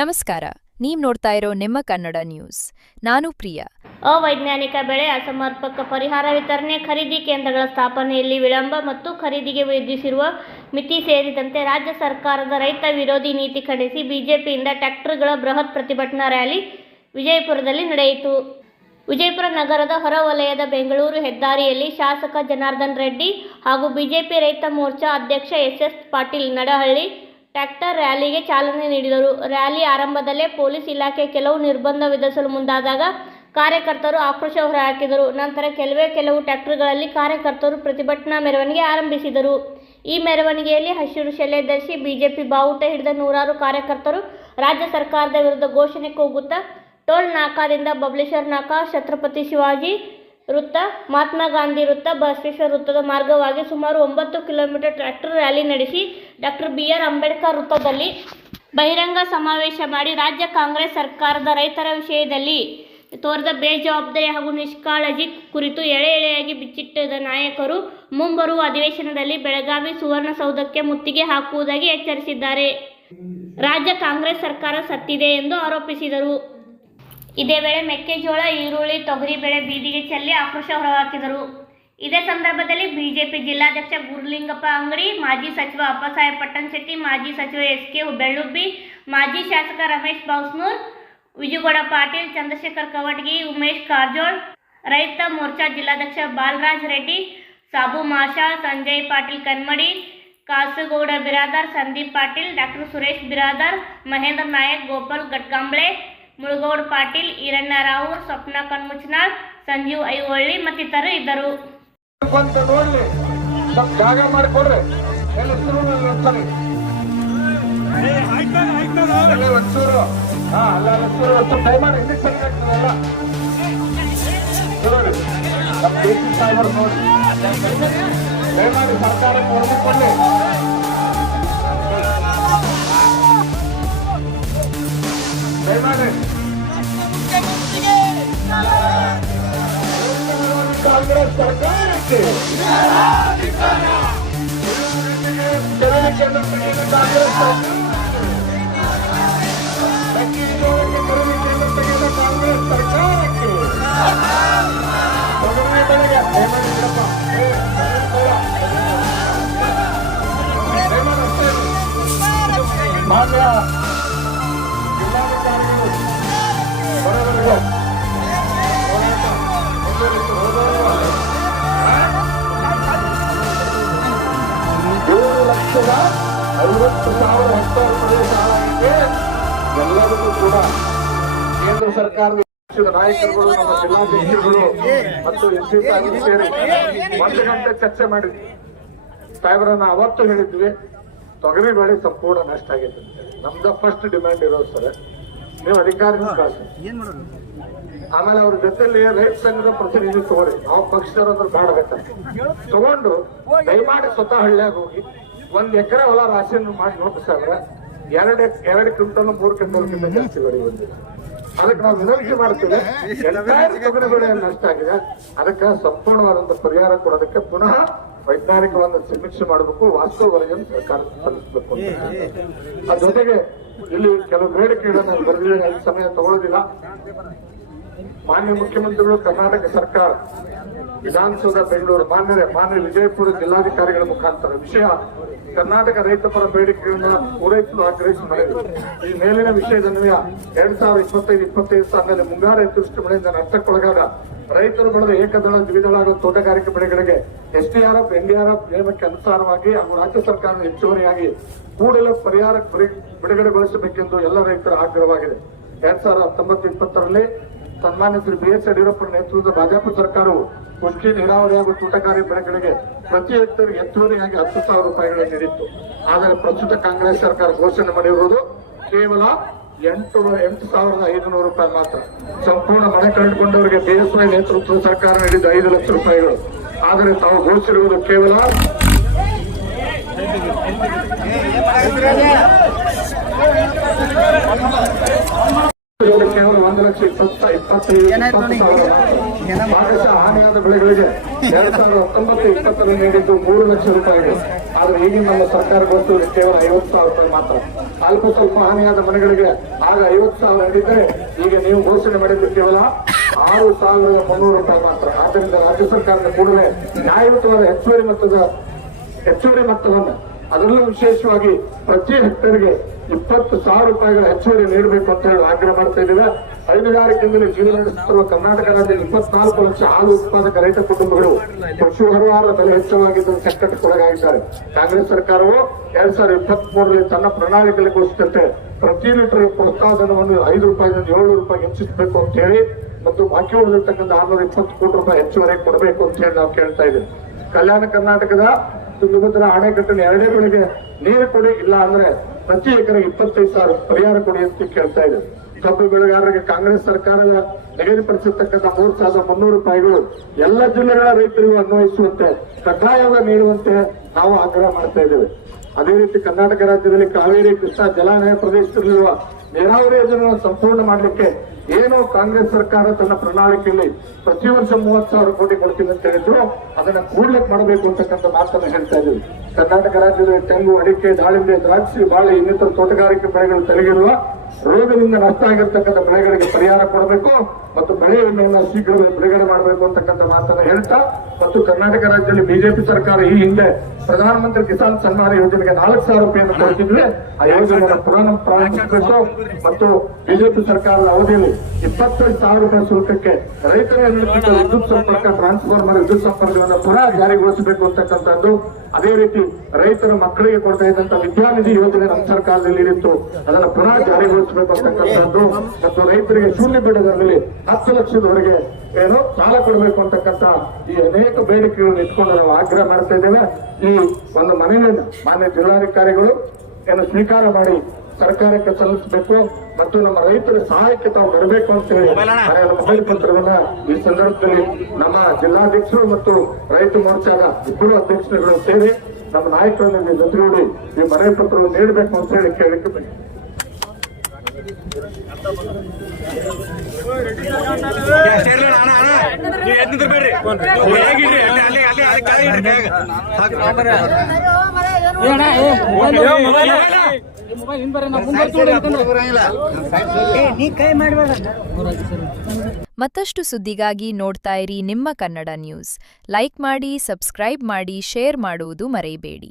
ನಮಸ್ಕಾರ, ನೀವು ನೋಡ್ತಾ ಇರೋ ನಿಮ್ಮ ಕನ್ನಡ ನ್ಯೂಸ್. ನಾನು ಪ್ರಿಯಾ. ಅವೈಜ್ಞಾನಿಕ ಬೆಳೆ, ಅಸಮರ್ಪಕ ಪರಿಹಾರ ವಿತರಣೆ, ಖರೀದಿ ಕೇಂದ್ರಗಳ ಸ್ಥಾಪನೆಯಲ್ಲಿ ವಿಳಂಬ ಮತ್ತು ಖರೀದಿಗೆ ವಿಧಿಸಿರುವ ಮಿತಿ ಸೇರಿದಂತೆ ರಾಜ್ಯ ಸರ್ಕಾರದ ರೈತ ವಿರೋಧಿ ನೀತಿ ಖಂಡಿಸಿ ಬಿಜೆಪಿಯಿಂದ ಟ್ರ್ಯಾಕ್ಟರ್ಗಳ ಬೃಹತ್ ಪ್ರತಿಭಟನಾ ರ್ಯಾಲಿ ವಿಜಯಪುರದಲ್ಲಿ ನಡೆಯಿತು. ವಿಜಯಪುರ ನಗರದ ಹೊರವಲಯದ ಬೆಂಗಳೂರು ಹೆದ್ದಾರಿಯಲ್ಲಿ ಶಾಸಕ ಜನಾರ್ದನ್ ರೆಡ್ಡಿ ಹಾಗೂ ಬಿಜೆಪಿ ರೈತ ಮೋರ್ಚಾ ಅಧ್ಯಕ್ಷ ಎಸ್ ಪಾಟೀಲ್ ನಡಹಳ್ಳಿ ಟ್ರ್ಯಾಕ್ಟರ್ ರ್ಯಾಲಿಗೆ ಚಾಲನೆ ನೀಡಿದರು. ರ್ಯಾಲಿ ಆರಂಭದಲ್ಲೇ ಪೊಲೀಸ್ ಇಲಾಖೆ ಕೆಲವು ನಿರ್ಬಂಧ ವಿಧಿಸಲು ಮುಂದಾದಾಗ ಕಾರ್ಯಕರ್ತರು ಆಕ್ರೋಶ ಹೊರಹಾಕಿದರು. ನಂತರ ಕೆಲವು ಟ್ರ್ಯಾಕ್ಟರ್ಗಳಲ್ಲಿ ಕಾರ್ಯಕರ್ತರು ಪ್ರತಿಭಟನಾ ಮೆರವಣಿಗೆ ಆರಂಭಿಸಿದರು. ಈ ಮೆರವಣಿಗೆಯಲ್ಲಿ ಹಸಿರು ಶೆಲೆ ಧರಿಸಿ ಬಿಜೆಪಿ ಬಾವುಟ ಹಿಡಿದ ನೂರಾರು ಕಾರ್ಯಕರ್ತರು ರಾಜ್ಯ ಸರ್ಕಾರದ ವಿರುದ್ಧ ಘೋಷಣೆ ಕೂಗುತ್ತಾ ಟೋಲ್ ನಾಕಾದಿಂದ ಬಬಲೇಶ್ವರ ನಾಕಾ, ಛತ್ರಪತಿ ಶಿವಾಜಿ ವೃತ್ತ, ಮಹಾತ್ಮ ಗಾಂಧಿ ವೃತ್ತ, ಬಸವೇಶ್ವರ ವೃತ್ತದ ಮಾರ್ಗವಾಗಿ ಸುಮಾರು 9 ಕಿಲೋಮೀಟರ್ ಟ್ರ್ಯಾಕ್ಟರ್ ರ್ಯಾಲಿ ನಡೆಸಿ ಡಾಕ್ಟರ್ BR ಅಂಬೇಡ್ಕರ್ ವೃತ್ತದಲ್ಲಿ ಬಹಿರಂಗ ಸಮಾವೇಶ ಮಾಡಿ ರಾಜ್ಯ ಕಾಂಗ್ರೆಸ್ ಸರ್ಕಾರದ ರೈತರ ವಿಷಯದಲ್ಲಿ ತೋರಿದ ಬೇಜವಾಬ್ದಾರಿ ಹಾಗೂ ನಿಷ್ಕಾಳಜಿ ಕುರಿತು ಎಳೆಯಾಗಿ ಬಿಚ್ಚಿಟ್ಟಿದ್ದ ನಾಯಕರು ಮುಂಬರುವ ಅಧಿವೇಶನದಲ್ಲಿ ಬೆಳಗಾವಿ ಸುವರ್ಣಸೌಧಕ್ಕೆ ಮುತ್ತಿಗೆ ಹಾಕುವುದಾಗಿ ಎಚ್ಚರಿಸಿದ್ದಾರೆ. ರಾಜ್ಯ ಕಾಂಗ್ರೆಸ್ ಸರ್ಕಾರ ಸತ್ತಿದೆ ಎಂದು ಆರೋಪಿಸಿದರು. ಇದೇ ವೇಳೆ ಮೆಕ್ಕೆಜೋಳ, ಈರುಳ್ಳಿ, ತೊಗರಿ ಬೆಳೆ ಬೀದಿಗೆ ಚೆಲ್ಲಿ ಆಕ್ರೋಶ ಹೊರಹಾಕಿದರು. ಇದೇ ಸಂದರ್ಭದಲ್ಲಿ ಬಿಜೆಪಿ ಜಿಲ್ಲಾಧ್ಯಕ್ಷ ಗುರುಲಿಂಗಪ್ಪ ಅಂಗಡಿ, ಮಾಜಿ ಸಚಿವ ಅಪ್ಪಸಾಹೇಬ್ ಪಟ್ಟಣಶೆಟ್ಟಿ, ಮಾಜಿ ಸಚಿವ SK ಬೆಳ್ಳುಬ್ಬಿ, ಮಾಜಿ ಶಾಸಕ ರಮೇಶ್ ಬಾಸ್ನೂರ್, ವಿಜುಗೌಡ ಪಾಟೀಲ್, ಚಂದ್ರಶೇಖರ್ ಕವಟಗಿ, ಉಮೇಶ್ ಕಾರಜೋಳ್, ರೈತ ಮೋರ್ಚಾ ಜಿಲ್ಲಾಧ್ಯಕ್ಷ ಬಾಲರಾಜ್ ರೆಡ್ಡಿ, ಸಾಬು ಮಾಷಾ, ಸಂಜಯ್ ಪಾಟೀಲ್ ಕನ್ಮಡಿ, ಕಾಸುಗೌಡ ಬಿರಾದಾರ್, ಸಂದೀಪ್ ಪಾಟೀಲ್, ಡಾಕ್ಟರ್ ಸುರೇಶ್ ಬಿರಾದಾರ್, ಮಹೇಂದ್ರ ನಾಯಕ್, ಗೋಪಾಲ್ ಗಟ್ಕಾಂಬ್ಳೆ, ಮುಳುಗೌಡ ಪಾಟೀಲ್, ಈರಣ್ಣ ರಾವೂರ್, ಸ್ವಪ್ನ ಕಣ್ಮುಚ್ಚನಾಳ್, ಸಂಜೀವ್ ಐವಳ್ಳಿ ಮತ್ತಿತರರು ಇದ್ದರು. ಜಾಗ ಮಾಡಿಕೊಡ್ರಿ. ದಯಮಾಡಿ ಸರ್ಕಾರ ಕೊಡ್ಲಿ. ದಯಮಾಡಿ ಕಾಂಗ್ರೆಸ್ ಸರ್ಕಾರಕ್ಕೆ ಕಾಂಗ್ರೆಸ್ ಮೆಕ್ಕೆಜೋಳಕ್ಕೆ ಖರೀದಿ ಕೇಂದ್ರ ತೆಗೆದ ಕಾಂಗ್ರೆಸ್ ಸರ್ಕಾರಕ್ಕೆ ತೊಗರಿ ಬೆಳೆಗೆ ಮಾನ್ಯ ಜಿಲ್ಲಾಧಿಕಾರಿಗಳು ಬರೋವರೆಗೂ ಹೋರಾಟ ಮುಂದುವರಿಸಿ ಹೋಗುವ 7,50,000 ಹೆಕ್ಟೇರ್ ಪ್ರದೇಶ ಆಳಕ್ಕೆ ಎಲ್ಲರಿಗೂ ಕೂಡ ಕೇಂದ್ರ ಸರ್ಕಾರದ ನಾಯಕರುಗಳು, ನಮ್ಮ ಜಿಲ್ಲಾಧ್ಯಕ್ಷರುಗಳು ಮತ್ತು MP ಸೇರಿ 1 ಗಂಟೆ ಚರ್ಚೆ ಮಾಡಿದ್ವಿ. ಸಾಹೇಬರನ್ನ ಅವತ್ತು ಹೇಳಿದ್ವಿ, ತೊಗರಿ ಬೆಳೆ ಸಂಪೂರ್ಣ ನಷ್ಟ ಆಗಿದೆ. ನಮ್ದು ಫಸ್ಟ್ ಡಿಮ್ಯಾಂಡ್ ಇರೋದು ಸರ್, ನೀವು ಅಧಿಕಾರಿಗಳ ಕಳಿಸಿ. ಆಮೇಲೆ ಅವ್ರ ಜೊತೆಲಿ ರೈತ ಸಂಘದ ಪ್ರತಿನಿಧಿ ತಗೋರಿ, ನಾವು ಪಕ್ಷದವ್ರಂದ್ರೆ ಮಾಡಬೇಕಂತ ತಗೊಂಡು ದಯಮಾಡಿ ಸ್ವತಃ ಹಳ್ಳಿಯಾಗ ಹೋಗಿ 1 ಎಕರೆ ಹೊಲ ರಾಶಿಯನ್ನು ಮಾಡಿ ನೋಡಿಸಿದ್ರೆ 2 ಕ್ವಿಂಟಲ್ 3 ಕ್ವಿಂಟಲ್ಗಿಂತ ಜಾಸ್ತಿ ಬೆಳೆ ಬಂದಿದೆ. ಅದಕ್ಕೆ ನಾವು ವಿನಂತಿ ಮಾಡ್ತೀವಿ, ತೊಗರಿ ಬೆಳೆ ನಷ್ಟ ಆಗಿದೆ, ಅದಕ್ಕೆ ಸಂಪೂರ್ಣವಾದಂತ ಪರಿಹಾರ ಕೊಡೋದಕ್ಕೆ ಪುನಃ ವೈಜ್ಞಾನಿಕವಾದ ಸಮೀಕ್ಷೆ ಮಾಡಬೇಕು, ವಾಸ್ತವ ವರದಿಯನ್ನು ಸರ್ಕಾರ ಸಲ್ಲಿಸಬೇಕು. ಅದ್ರ ಜೊತೆಗೆ ಇಲ್ಲಿ ಕೆಲವು ಬೇಡಿಕೆಗಳನ್ನು ಬರೆದಿದೆ, ಸಮಯ ತಗೊಳ್ಳೋದಿಲ್ಲ. ಮಾನ್ಯ ಮುಖ್ಯಮಂತ್ರಿಗಳು, ಕರ್ನಾಟಕ ಸರ್ಕಾರ, ವಿಧಾನಸೌಧ ಬೆಂಗಳೂರು, ಮಾನ್ಯ ವಿಜಯಪುರ ಜಿಲ್ಲಾಧಿಕಾರಿಗಳ ಮುಖಾಂತರ ವಿಷಯ ಕರ್ನಾಟಕ ರೈತಪರ ಬೇಡಿಕೆಗಳನ್ನ ಪೂರೈಸಲು ಆಗ್ರಹಿಸಿ ಮಾಡಿದೆ. ಈ ಮೇಲಿನ ವಿಷಯದನ್ವಯ 2025 ಸಾಲಿನಲ್ಲಿ ಮುಂಗಾರು ಅತಿವೃಷ್ಟಿ ಮಳೆಯಿಂದ ನಷ್ಟಕ್ಕೊಳಗಾದ ರೈತರು ಬೆಳೆದ ಏಕದಳ, ದ್ವಿದಳ ಹಾಗೂ ತೋಟಗಾರಿಕೆ ಬೆಳೆಗಳಿಗೆ SDRF, NDRF ನಿಯಮಕ್ಕೆ ಅನುಸಾರವಾಗಿ ಹಾಗೂ ರಾಜ್ಯ ಸರ್ಕಾರದ ಹೆಚ್ಚುವರಿಯಾಗಿ ಕೂಡಲೇ ಪರಿಹಾರ ಬಿಡುಗಡೆಗೊಳಿಸಬೇಕೆಂದು ಎಲ್ಲ ರೈತರ ಆಗ್ರಹವಾಗಿದೆ. 2019-20ರಲ್ಲಿ ಸನ್ಮಾನ್ಯ ಶ್ರೀ BS ಯಡಿಯೂರಪ್ಪ ನೇತೃತ್ವದ ಭಾಜಪ ಸರ್ಕಾರವು ಕೃಷಿ, ನೀರಾವರಿ ಹಾಗೂ ತೋಟಗಾರಿಕೆ ಬೆಳೆಗಳಿಗೆ ಪ್ರತಿ ಹೆಕ್ಟೇರ್ ಹೆಚ್ಚುವರಿಯಾಗಿ 10,000 ರೂಪಾಯಿಗಳನ್ನು ನೀಡಿತ್ತು. ಆದರೆ ಪ್ರಸ್ತುತ ಕಾಂಗ್ರೆಸ್ ಸರ್ಕಾರ ಘೋಷಣೆ ಮಾಡಿರುವುದು ಕೇವಲ 8,500 ರೂಪಾಯಿ ಮಾತ್ರ. ಸಂಪೂರ್ಣ ಮನೆ ಕಳೆದುಕೊಂಡವರಿಗೆ BSY ನೇತೃತ್ವದ ಸರ್ಕಾರ ನೀಡಿದ 5 ಲಕ್ಷ ರೂಪಾಯಿಗಳು. ಆದರೆ ತಾವು ಘೋಷಿಸಿರುವುದು ಕೇವಲ ಕೇವಲ 1,25,000 ಭಾಗಶಃ ಹಾನಿಯಾದ ಬೆಳೆಗಳಿಗೆ 2019-20 ನೀಡಿದ್ದು 3 ಲಕ್ಷ ರೂಪಾಯಿ. ಆದ್ರೆ ಈಗಿನ ನಮ್ಮ ಸರ್ಕಾರ ಗೊತ್ತಿದೆ ಕೇವಲ 50,000 ರೂಪಾಯಿ ಮಾತ್ರ. ಅಲ್ಪ ಸ್ವಲ್ಪ ಹಾನಿಯಾದ ಮನೆಗಳಿಗೆ ಆಗ 50,000 ನೀಡಿದ್ರೆ ಈಗ ನೀವು ಘೋಷಣೆ ಮಾಡಿದ್ದು ಕೇವಲ 6,300 ರೂಪಾಯಿ ಮಾತ್ರ. ಆದ್ದರಿಂದ ರಾಜ್ಯ ಸರ್ಕಾರದ ಕೂಡಲೇ ನ್ಯಾಯಯುತವಾದ ಹೆಚ್ಚುವರಿ ಮೊತ್ತವನ್ನು ಅದರಲ್ಲೂ ವಿಶೇಷವಾಗಿ ಪ್ರತಿ ಹೆಕ್ಟೇರ್ಗೆ 20,000 ರೂಪಾಯಿಗಳ ಹೆಚ್ಚುವರಿ ನೀಡಬೇಕು ಅಂತ ಹೇಳಿ ಆಗ್ರಹ ಮಾಡ್ತಾ ಇದ್ದೇವೆ. ಹೈನುಗಾರಿಕೆಯಿಂದಲೇ ಜೀವನ ನಡೆಸುತ್ತಿರುವ ಕರ್ನಾಟಕ ರಾಜ್ಯದ 24 ಲಕ್ಷ ಹಾಲು ಉತ್ಪಾದಕ ರೈತ ಕುಟುಂಬಗಳು ಪಶು ಆಹಾರ ಬೆಲೆ ಹೆಚ್ಚಳವಾಗಿದ್ದ ಸಂಕಟಕ್ಕೊಳಗಾಗಿದ್ದಾರೆ. ಕಾಂಗ್ರೆಸ್ ಸರ್ಕಾರವು 2023ರಲ್ಲಿ ತನ್ನ ಪ್ರಣಾಳಿಕೆಯಲ್ಲಿ ಘೋಷಿಸಿದಂತೆ ಪ್ರತಿ ಲೀಟರ್ ಪ್ರೋತ್ಸಾಹಧನವನ್ನು 5 ರೂಪಾಯಿಯಿಂದ 7 ರೂಪಾಯಿ ಹೆಚ್ಚಿಸಬೇಕು ಅಂತ ಹೇಳಿ ಮತ್ತು ಬಾಕಿ ಉಳಿದಿರ್ತಕ್ಕಂಥ 620 ಕೋಟಿ ರೂಪಾಯಿ ಹೆಚ್ಚುವರಿ ಕೊಡಬೇಕು ಅಂತ ಹೇಳಿ ನಾವು ಕೇಳ್ತಾ ಇದ್ದೇವೆ. ಕಲ್ಯಾಣ ಕರ್ನಾಟಕದ ತುಂಗಭದ್ರಾ ಅಣೆಕಟ್ಟಿನ 2 ಬೆಳೆಗೆ ನೀರು ಕೊಡಿ, ಇಲ್ಲ ಅಂದ್ರೆ ಪ್ರತಿ ಎಕರೆಗೆ 25,000 ಪರಿಹಾರ ಕೊಡಿ ಅಂತ ಕೇಳ್ತಾ ಇದ್ದೇವೆ. ಕಬ್ಬು ಬೆಳೆಗಾರರಿಗೆ ಕಾಂಗ್ರೆಸ್ ಸರ್ಕಾರ ನಿಗದಿಪಡಿಸಿರ್ತಕ್ಕಂಥ 3,300 ರೂಪಾಯಿಗಳು ಎಲ್ಲ ಜಿಲ್ಲೆಗಳ ರೈತರಿಗೂ ಅನ್ವಯಿಸುವಂತೆ ಕಡ್ಡಾಯವಾಗಿ ನೀಡುವಂತೆ ನಾವು ಆಗ್ರಹ ಮಾಡ್ತಾ ಇದ್ದೇವೆ. ಅದೇ ರೀತಿ ಕರ್ನಾಟಕ ರಾಜ್ಯದಲ್ಲಿ ಕಾವೇರಿ ಕೃಷ್ಣಾ ಜಲಾನಯ ಪ್ರದೇಶದಲ್ಲಿರುವ ನೀರಾವರಿ ಯೋಜನೆಯನ್ನು ಸಂಪೂರ್ಣ ಮಾಡಲಿಕ್ಕೆ ಏನು ಕಾಂಗ್ರೆಸ್ ಸರ್ಕಾರ ತನ್ನ ಪ್ರಣಾಳಿಕೆಯಲ್ಲಿ ಪ್ರತಿ ವರ್ಷ 30,000 ಕೋಟಿ ಕೊಡ್ತೀನಿ ಅಂತ ಹೇಳಿದ್ರು, ಅದನ್ನ ಕೂಡಲೇ ಮಾಡಬೇಕು ಅಂತಕ್ಕಂಥ ಮಾತನ್ನು ಹೇಳ್ತಾ ಇದ್ದೀವಿ. ಕರ್ನಾಟಕ ರಾಜ್ಯದಲ್ಲಿ ತೆಂಗು, ಅಡಿಕೆ, ದಾಳಿಂಬೆ, ದ್ರಾಕ್ಷಿ, ಬಾಳೆ ಇನ್ನಿತರ ತೋಟಗಾರಿಕೆ ಬೆಳೆಗಳು ತಲೆಗಿರುವ ರೋಗದಿಂದ ನಷ್ಟ ಆಗಿರ್ತಕ್ಕಂಥ ಬೆಳೆಗಳಿಗೆ ಪರಿಹಾರ ಕೊಡಬೇಕು ಮತ್ತು ಬೆಳೆ ವಿಮೆಯನ್ನು ಶೀಘ್ರವೇ ಬಿಡುಗಡೆ ಮಾಡಬೇಕು ಅಂತಕ್ಕಂಥ ಮಾತನ್ನು ಹೇಳ್ತಾ ಮತ್ತು ಕರ್ನಾಟಕ ರಾಜ್ಯದಲ್ಲಿ ಬಿಜೆಪಿ ಸರ್ಕಾರ ಈ ಹಿಂದೆ ಪ್ರಧಾನಮಂತ್ರಿ ಕಿಸಾನ್ ಸನ್ಮಾನ ಯೋಜನೆಗೆ 4,000 ರೂಪಾಯಿಯನ್ನು ಕೊಡ್ತಿದ್ರೆ ಆ ಯೋಜನೆಯನ್ನು ಪ್ರಾರಂಭಿಸಬೇಕು ಮತ್ತು ಬಿಜೆಪಿ ಸರ್ಕಾರದ ಅವಧಿಯಲ್ಲಿ 25,000 ರೂಪಾಯಿ ಶುಲ್ಕಕ್ಕೆ ರೈತರಿಗೆ ನೀಡುತ್ತಿದ್ದ ವಿದ್ಯುತ್ ಸಂಪರ್ಕ ಟ್ರಾನ್ಸ್ಫಾರ್ಮರ್ ವಿದ್ಯುತ್ ಸಂಪರ್ಕವನ್ನು ಪುನಃ ಜಾರಿಗೊಳಿಸಬೇಕು ಅಂತಕ್ಕಂಥದ್ದು. ಅದೇ ರೀತಿ ರೈತರ ಮಕ್ಕಳಿಗೆ ಕೊಡ್ತಾ ಇದ್ದಂತ ವಿದ್ಯಾನಿಧಿ ಯೋಜನೆ ನಮ್ಮ ಸರ್ಕಾರದಲ್ಲಿ ಇತ್ತು, ಅದನ್ನು ಪುನಃ ಜಾರಿಗೊಳಿಸಬೇಕು ಅಂತಕ್ಕಂಥದ್ದು ಮತ್ತು ರೈತರಿಗೆ ಶೂನ್ಯ ಬಡ್ಡಿದರದಲ್ಲಿ 10 ಲಕ್ಷದವರೆಗೆ ಸಾಲ ಕೊಡಬೇಕು ಅಂತಕ್ಕಂಥ ಈ ಅನೇಕ ಬೇಡಿಕೆಗಳನ್ನು ಇಟ್ಕೊಂಡು ನಾವು ಆಗ್ರಹ ಮಾಡ್ತಾ ಇದ್ದೇವೆ. ಈ ಒಂದು ಮನವಿಯನ್ನು ಮಾನ್ಯ ಜಿಲ್ಲಾಧಿಕಾರಿಗಳು ಸ್ವೀಕಾರ ಮಾಡಿ ಸರ್ಕಾರಕ್ಕೆ ಸಲ್ಲಿಸಬೇಕು ಮತ್ತು ನಮ್ಮ ರೈತರ ಸಹಾಯಕ್ಕೆ ತಾವು ಬರಬೇಕು ಅಂತ ಹೇಳಿ ಮೊಬೈಲ್ ಪತ್ರವನ್ನ ಈ ಸಂದರ್ಭದಲ್ಲಿ ನಮ್ಮ ಜಿಲ್ಲಾಧ್ಯಕ್ಷರು ಮತ್ತು ರೈತ ಮೋರ್ಚಾದ ಇಬ್ಬರು ಅಧ್ಯಕ್ಷರುಗಳು ಸೇರಿ ನಮ್ಮ ನಾಯಕರನ್ನು ಜೊತೆಗೂಡಿ ಈ ಮನವಿ ಪತ್ರವನ್ನು ನೀಡಬೇಕು ಅಂತ ಹೇಳಿ ಕೇಳಲಿಕ್ಕೆ ಬೇಕು. ಮತ್ತಷ್ಟು ಸುದ್ದಿಗಾಗಿ ನೋಡ್ತಾ ಇರಿ ನಿಮ್ಮ ಕನ್ನಡ ನ್ಯೂಸ್. ಲೈಕ್ ಮಾಡಿ, ಸಬ್ಸ್ಕ್ರೈಬ್ ಮಾಡಿ, ಶೇರ್ ಮಾಡುವುದು ಮರೆಯಬೇಡಿ.